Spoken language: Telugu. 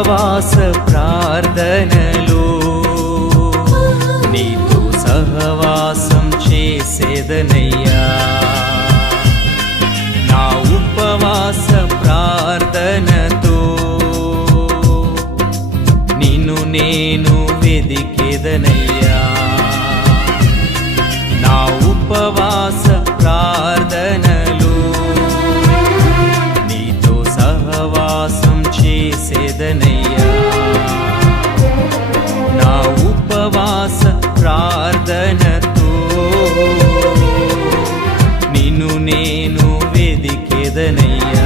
ఉపవాస ప్రార్థనలో నీతో సహవాసం చేసేదనయ్యా. నా ఉపవాస ప్రార్థనతో నిన్ను నేను వెదికేదనయ్యా. నా ఉపవాస ప్రార్థనలో నీతో సహవాసం చేసేదనయ్యా. నా ఉపవాస ప్రార్థనతో నిన్ను నేను వెదికేదనయ్యా.